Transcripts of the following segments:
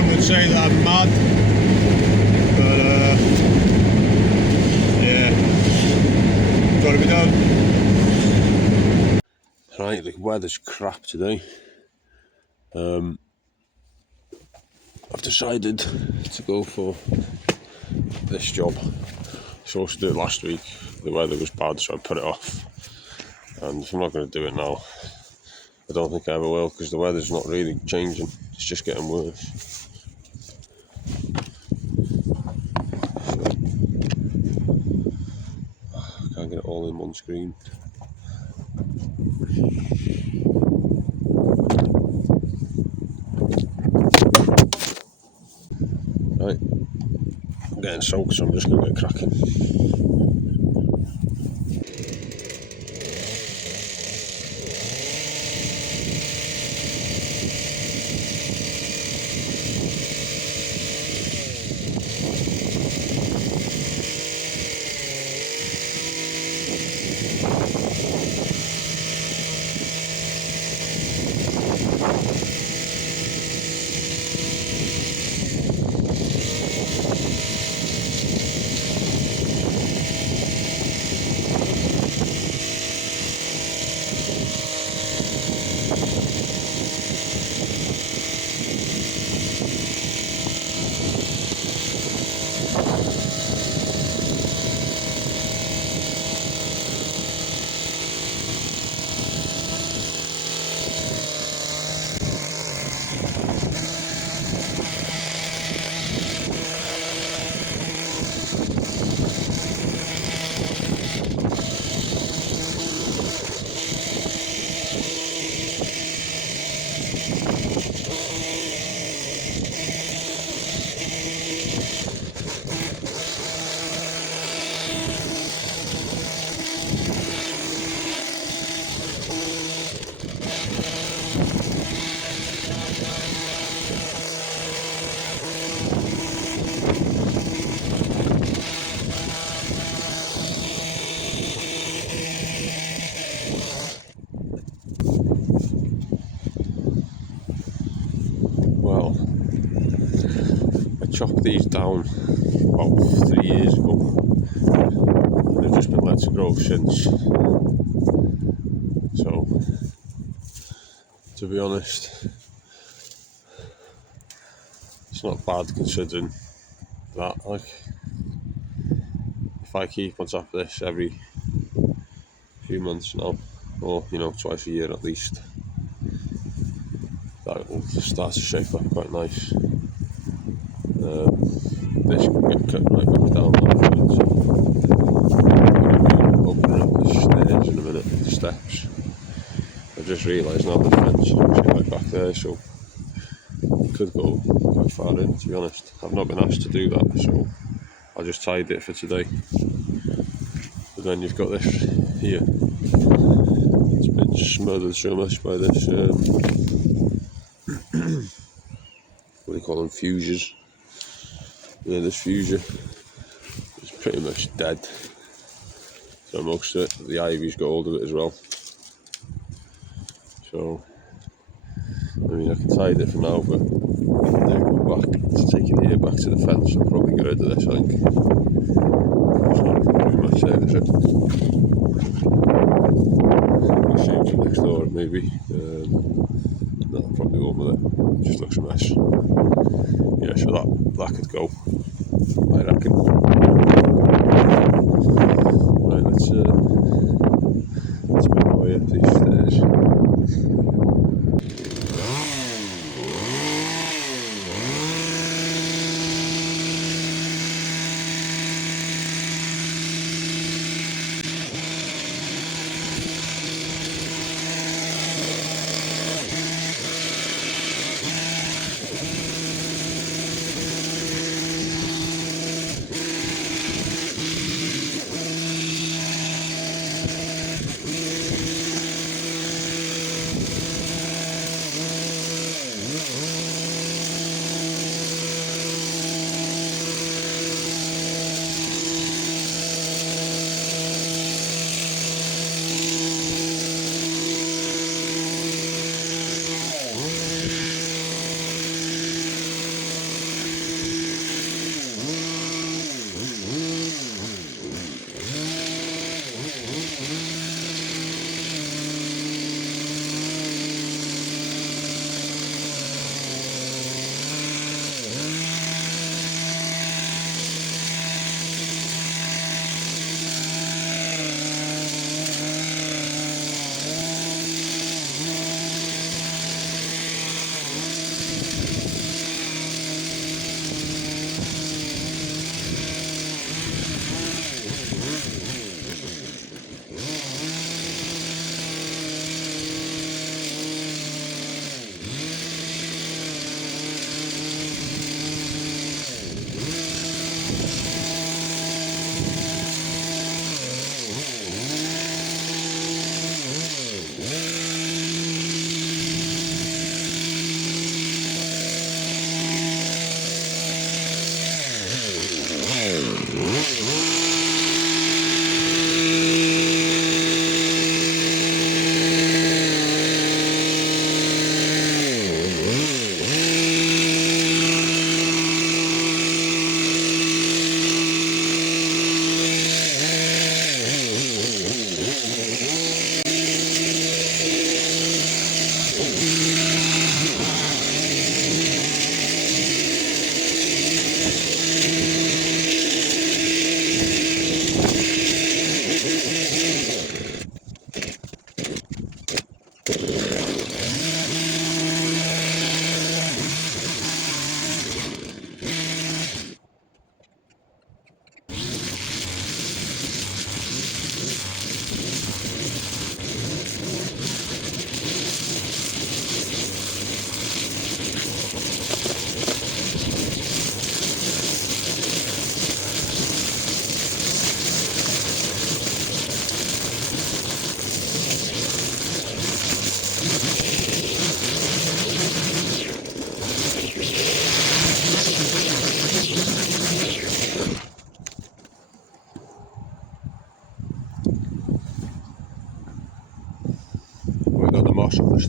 some would say that I'm mad, but yeah, gotta be done. Right, the weather's crap today. I've decided to go for this job. I was supposed to do it last week. The weather was bad, so I put it off. And if I'm not going to do it now, I don't think I ever will, because the weather's not really changing. It's just getting worse. I can't get it all in one screen. Right, I'm getting soaked, so I'm just going to get cracking. Well, I chopped these down about 3 years ago, and they've just been let to grow since. So, to be honest, it's not bad considering that. Like, if I keep on top of this every few months now, or twice a year at least, that will start to shape up quite nice. This can get cut right back down now, so opening up the stairs in a minute, the steps. I just realised now the fence is actually right back there, so it could go quite far in, to be honest. I've not been asked to do that, so I just tied it for today. But then you've got this here. It's been smothered so much by this, what do you call them, fuchsias. Yeah, this fuchsia is pretty much dead. So most of it, the ivy's got hold of it as well. So, I mean, I can tide it for now, but if I do go back to take it here back to the fence, I'll probably get rid of this, I think. There's not really much there, is it? I'll change it next door, maybe. No, probably won't with it. It just looks a mess. Yeah, so that could go, I reckon. Right, let's make our way up these stairs.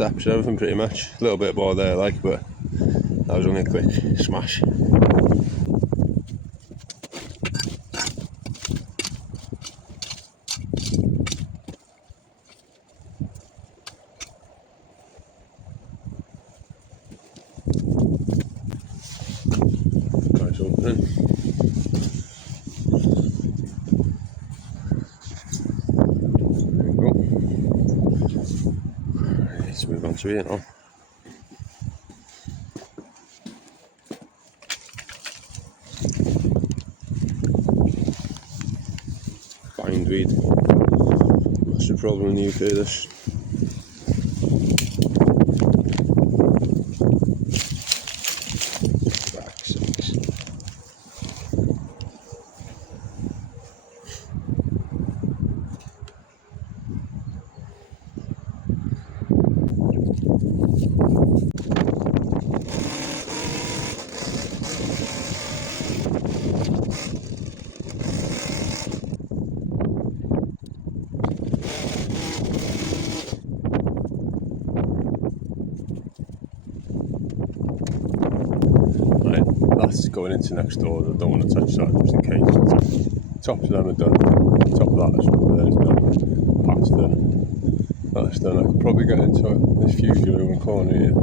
steps and everything pretty much. A little bit more there like, but that was only a quick smash. Nice opening. There we go. Let's move on to here now. Bindweed. Massive problem in the UK, this. Right, that's going into next door. I don't want to touch that just in case. Top of them are done. Top of that is done. Pat's done. That's done. I could probably get into this fusion over the corner here.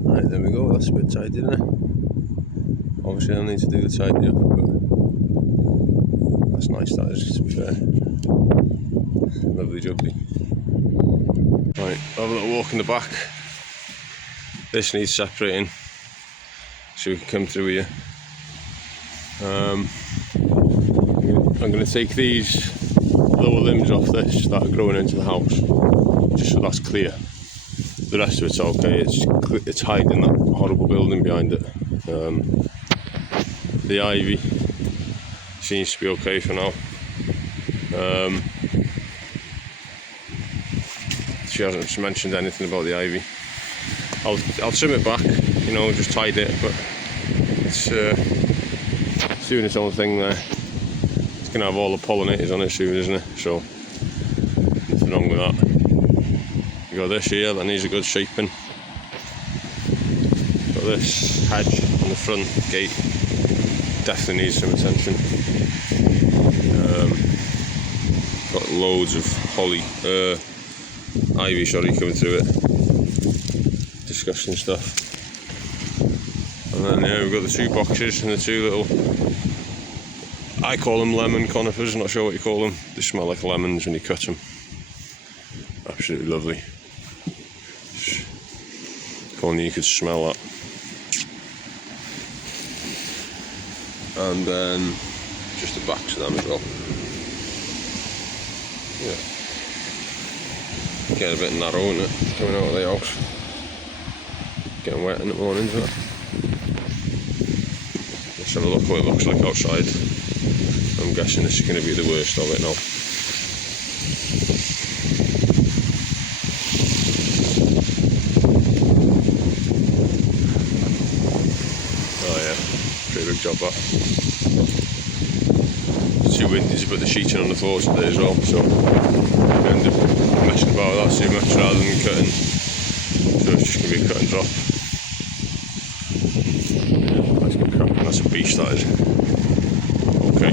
Right, there we go, that's a bit tight, isn't it? Obviously I need to do the tidy up, but that's nice, that is, to be fair. Lovely jubbly. Right, have a little walk in the back. This needs separating, so we can come through here. I'm going to take these lower limbs off this that are growing into the house, just so that's clear. The rest of it's okay, it's hiding that horrible building behind it. The ivy seems to be okay for now. She hasn't mentioned anything about the ivy. I'll trim it back, you know, just tidy it, but it's doing its own thing there. It's going to have all the pollinators on it soon, isn't it? So, nothing wrong with that. You got this here, that needs a good shaping. Got this hedge on the front gate, definitely needs some attention. Got loads of ivy coming through it. Disgusting stuff. And then yeah, we've got the two boxes and the two little, I call them lemon conifers, not sure what you call them. They smell like lemons when you cut them. Absolutely lovely. If only you could smell that. And then just the backs of them as well. Yeah. Getting a bit narrow, isn't it? Coming out of the house. Getting wet in the mornings, isn't it? Let's have a look what it looks like outside. I'm guessing this is going to be the worst of it now. Oh yeah, pretty big job that. It's too windy to put the sheeting on the floor today as well, so I end up messing about with that too much rather than cutting. So it's just going to be a cut and drop. Yeah, let's get cracking. That's a beast, that is. Okay.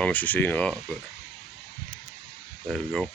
how much you've seen of that, but there we go.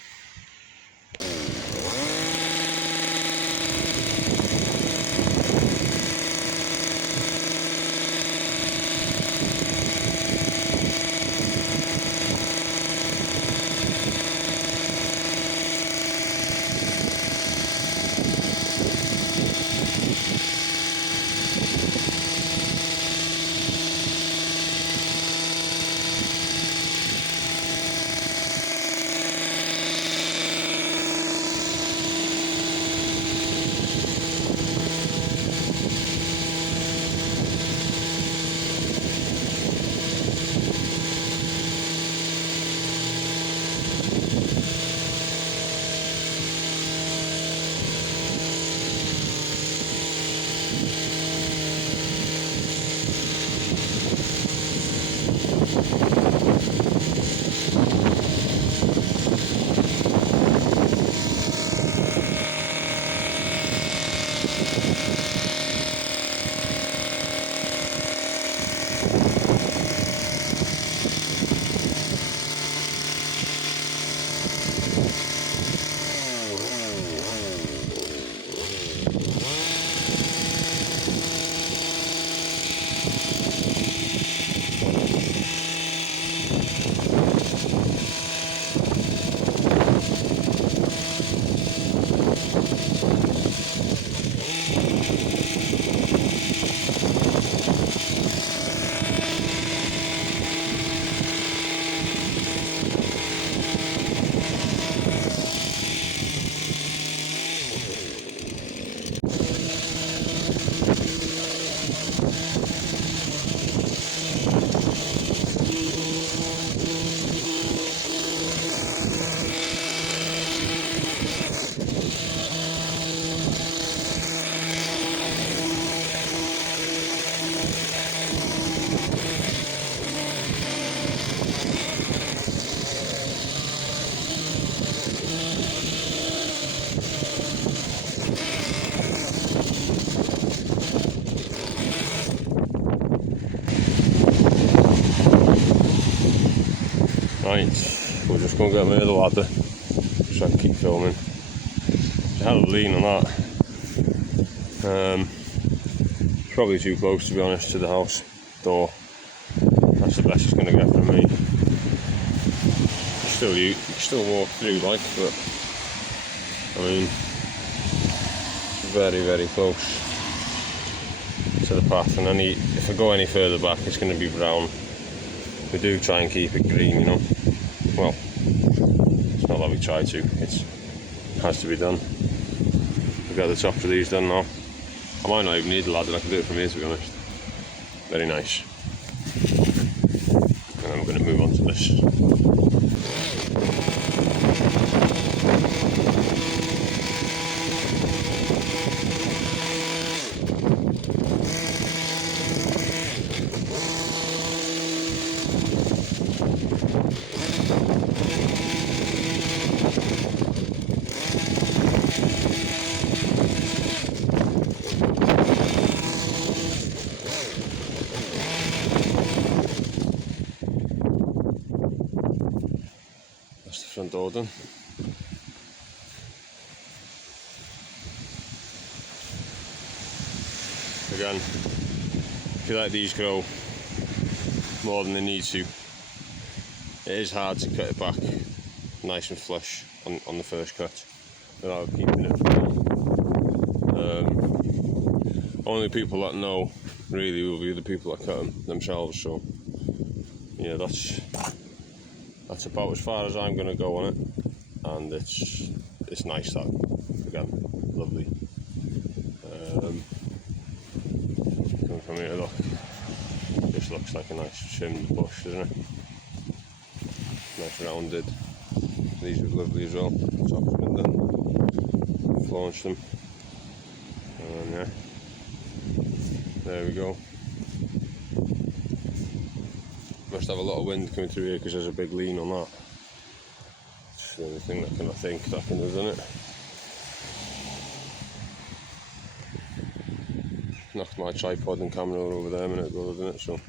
Right, we're just going to get near the ladder, so I can keep filming. It's a hell of a lean on that. It's probably too close, to be honest, to the house door. That's the best it's going to get from me. You can still walk through, like, but I mean, it's very, very close to the path. And if I go any further back, it's going to be brown. We do try and keep it green, you know. Well, it's not that we try to, it has to be done. We've got the top of these done now. I might not even need the ladder, I can do it from here, to be honest. Very nice. And then we're going to move on to this. Front door done. Again, if you let these grow more than they need to, it is hard to cut it back nice and flush on the first cut without keeping it. Only people that know really will be the people that cut them themselves. So yeah, that's about as far as I'm going to go on it, and it's nice, that, again, lovely. Coming from here, look, this looks like a nice trimmed bush, doesn't it? Nice rounded. These are lovely as well. The top's been done. Launched them, and yeah, there we go. Must have a lot of wind coming through here because there's a big lean on that. It's the only thing that I think that can have done it. Knocked my tripod and camera over there a minute ago, didn't it? So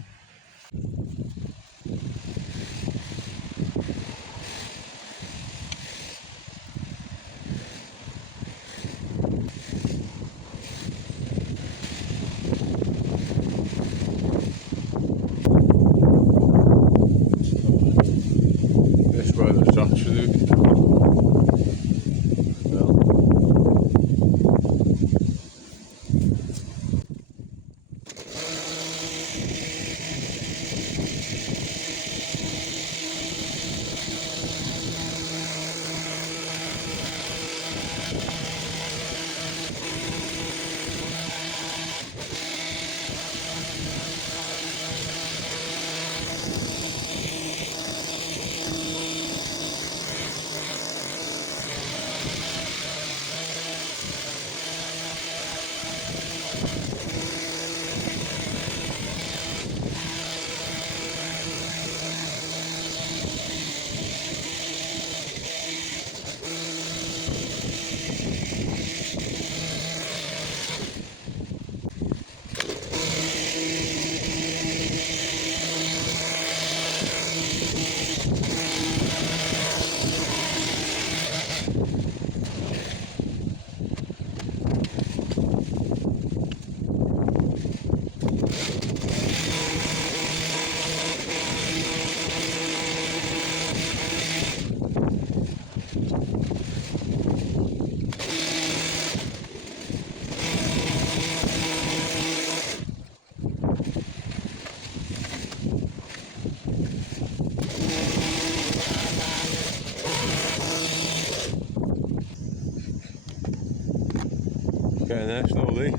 Getting there slowly.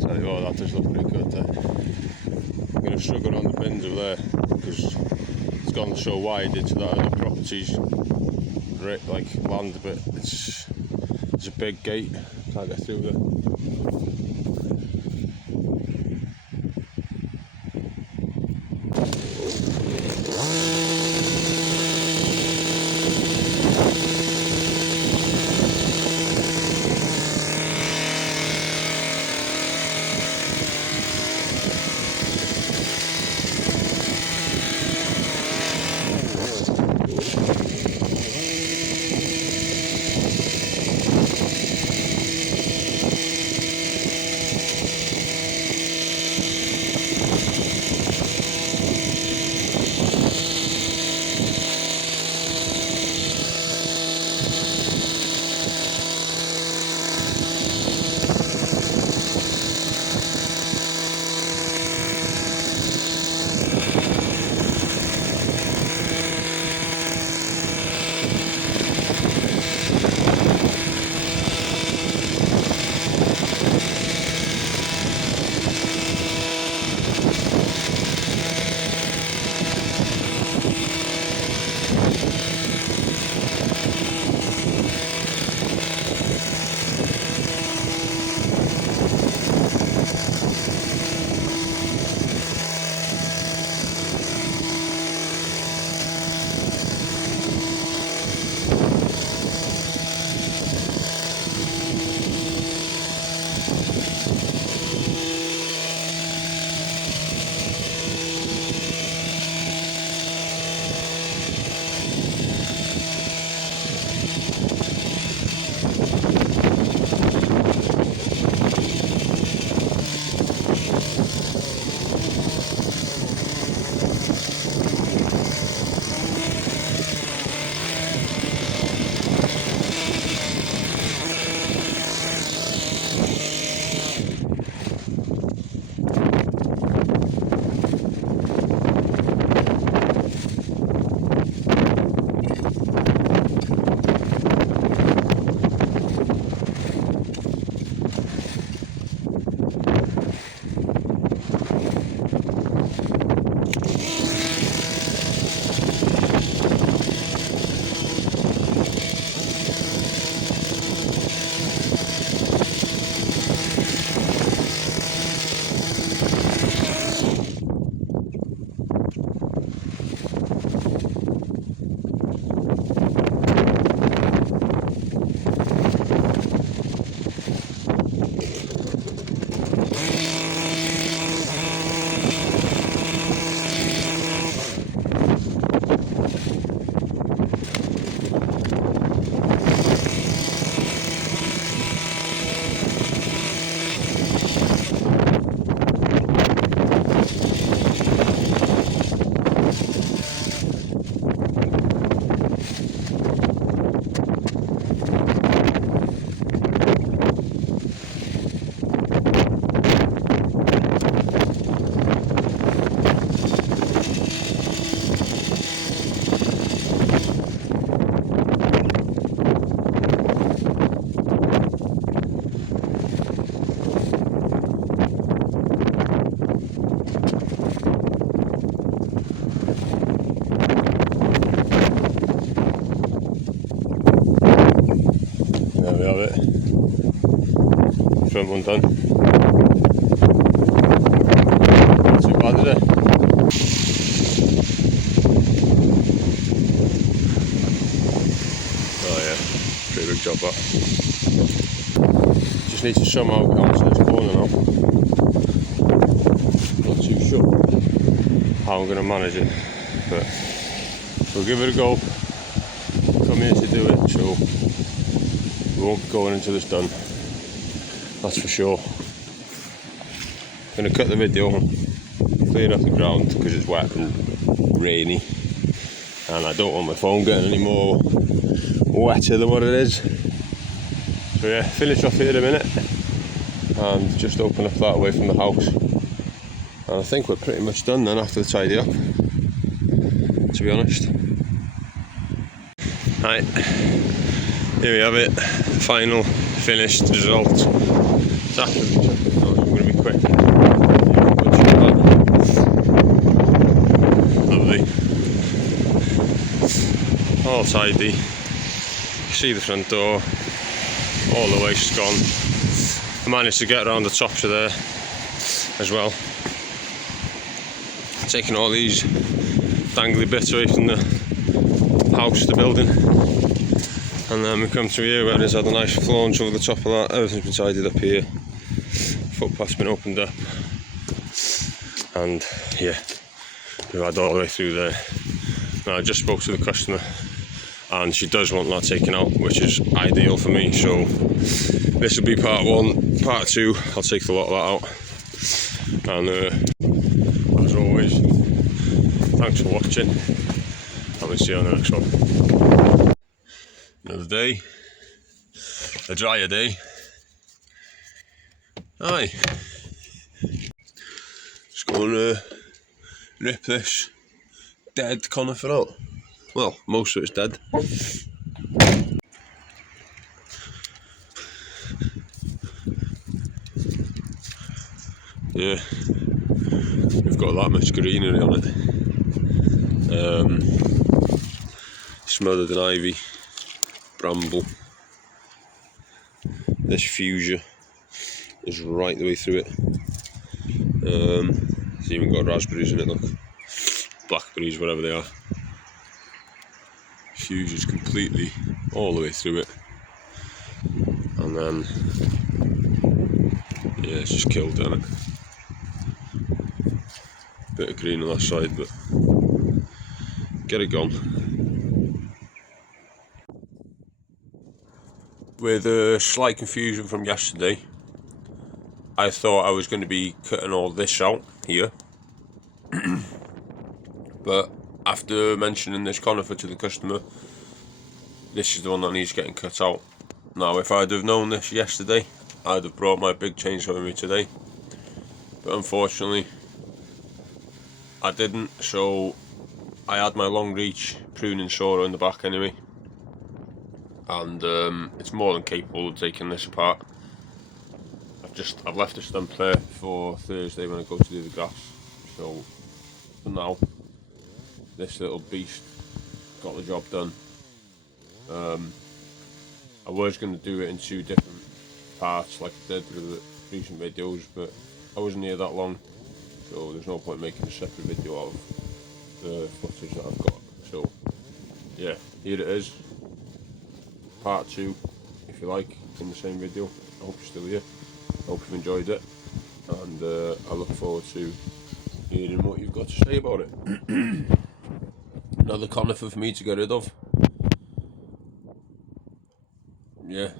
Tell you what, that does look pretty good there. I'm going to struggle on the bins over there because it's gone so wide into that other property's like land, but it's a big gate, can't get through there. front one done. Not too bad, is it? Oh yeah, pretty big job that. Just need to somehow get onto this corner now. Not too sure how I'm going to manage it, but we'll give it a go. Come here to do it, so we won't be going until it's done. That's for sure. I'm going to cut the video and clear off the ground because it's wet and rainy, and I don't want my phone getting any more wetter than what it is. So yeah, finish off here in a minute and just open up that way from the house. And I think we're pretty much done then after the tidy up, to be honest. Right, here we have it, final finished result. It's absolutely I'm going to be quick. Lovely. All tidy. You see the front door. All the waste's gone. I managed to get around the tops of there as well. Taking all these dangly bits away from the house, the building. And then we come to here where it's had a nice flaunch over the top of that. Everything's been tidied up here. Footpath's been opened up. And yeah, we've had all the way through there. Now I just spoke to the customer and she does want that taken out, which is ideal for me. So this will be part one. Part two, I'll take the lot of that out. And as always, thanks for watching. And we'll see you on the next one. Another day, a drier day. Aye, just going to rip this dead conifer out. Well, most of it's dead. Yeah, we've got that much greenery on it. Smothered in ivy, bramble. This fuchsia is right the way through it. It's even got raspberries in it, look. Blackberries, whatever they are. Fuchsia's completely all the way through it. And then, yeah, it's just killed, isn't it? Bit of green on that side, but get it gone. With a slight confusion from yesterday, I thought I was going to be cutting all this out here. But after mentioning this conifer to the customer, this is the one that needs getting cut out. Now, if I'd have known this yesterday, I'd have brought my big chainsaw with me today. But unfortunately, I didn't, so I had my long reach pruning saw in the back anyway. And it's more than capable of taking this apart. I've left the stump there for Thursday when I go to do the grass. So for now, this little beast got the job done. I was going to do it in 2 different parts like I did with the recent videos, but I wasn't here that long, so there's no point making a separate video out of the footage that I've got. So yeah, here it is, part 2 if you like, in the same video. I hope you're still here, I hope you've enjoyed it, and I look forward to hearing what you've got to say about it. Another conifer for me to get rid of. Yeah,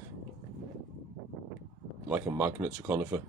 like a magnet to conifer.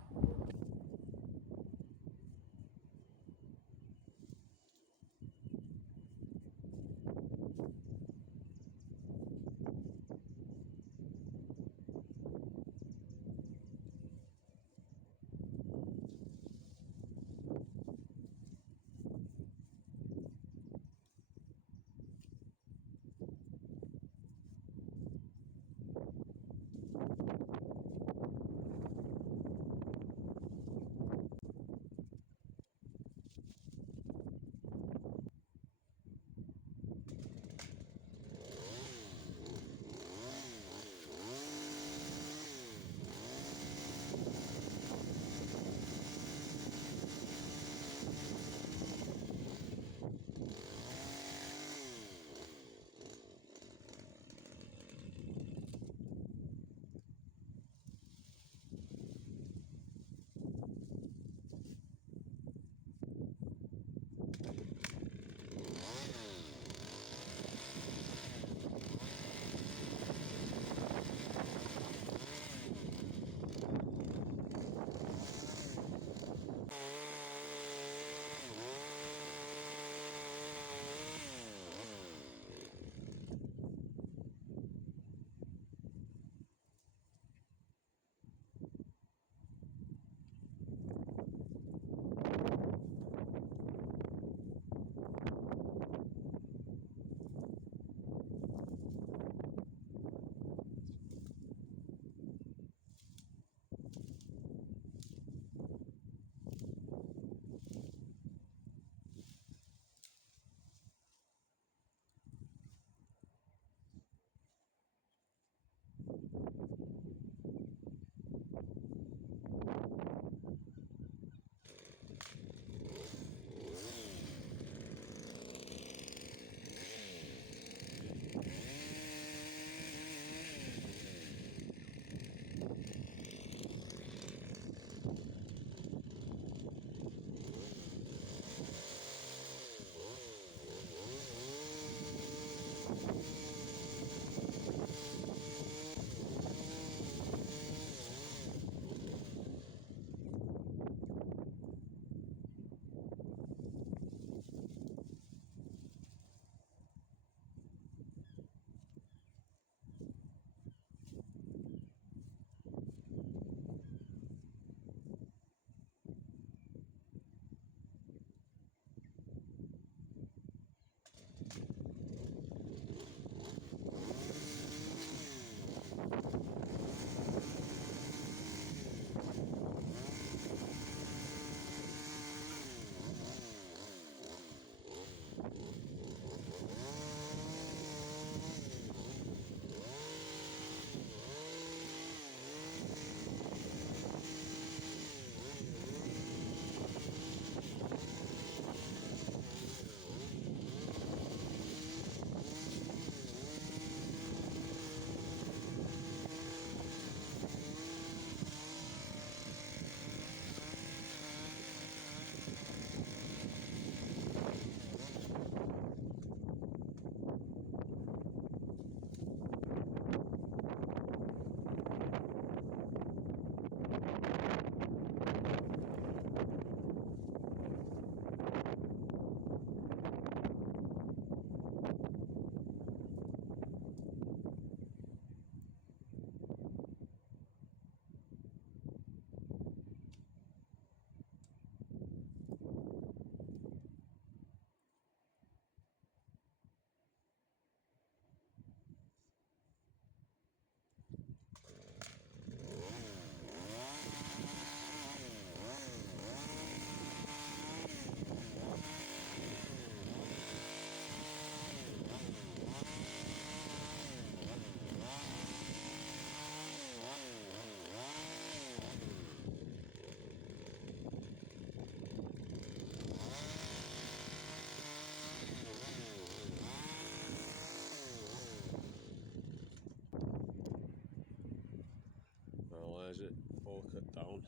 Well, there's it, all cut down.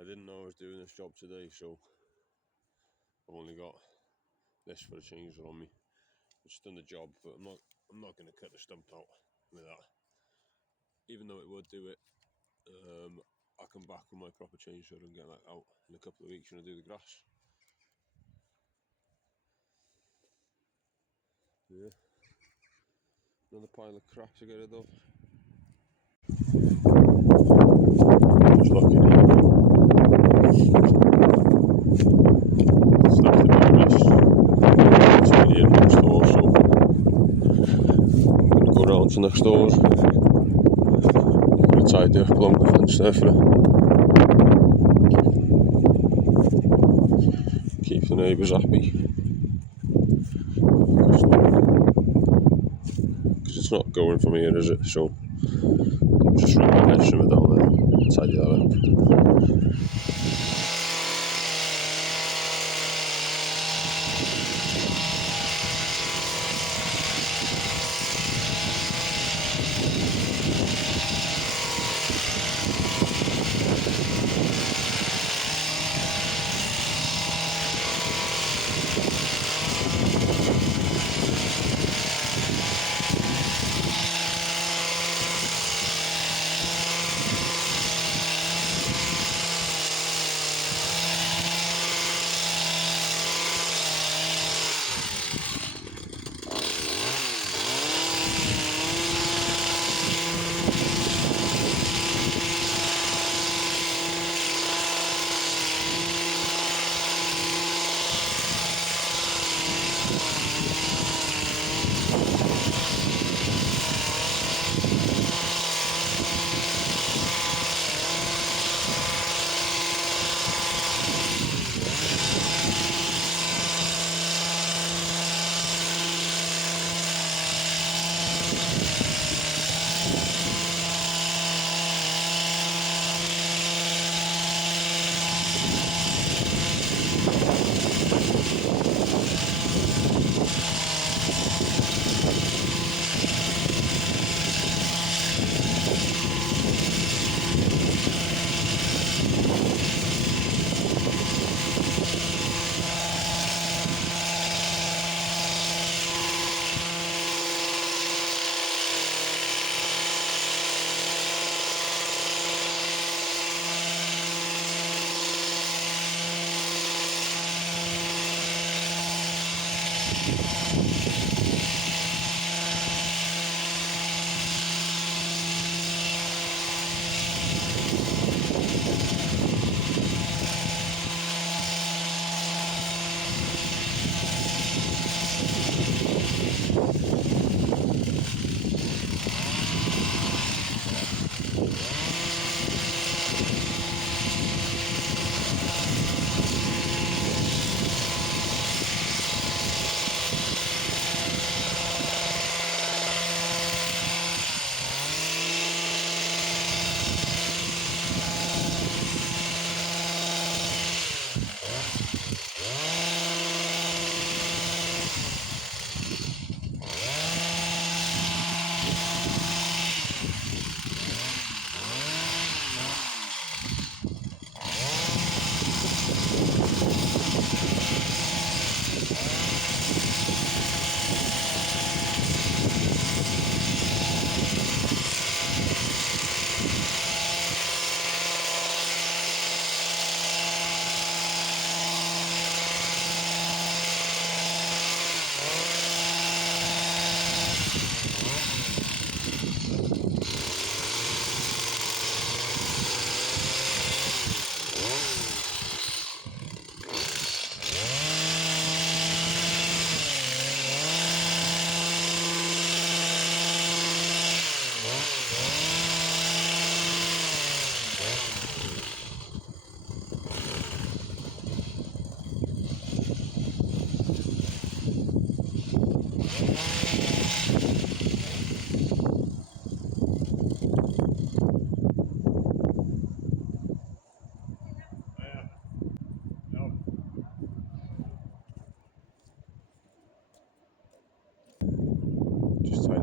I didn't know I was doing this job today, so I've only got this for a changer on me. I've just done the job, but I'm not going to cut the stump out with that. Even though it would do it, I'll come back with my proper changer and get that out in a couple of weeks when I do the grass. Yeah. Another pile of crap to get rid of. Just looking at it. Stuff to be honest. It's really in next door, so I'm going to go round to next door. I'm going to tidy up along the fence there for it. Keep the neighbours happy. Because it's not going from here, is it? So I'll just run my hedge trimmer down there and tidy that up.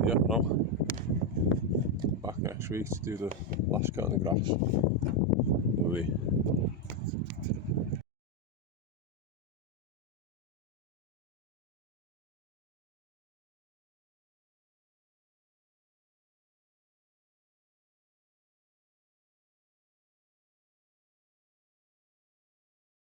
yeah, no. Back next week to do the last cut in the grass. It'll be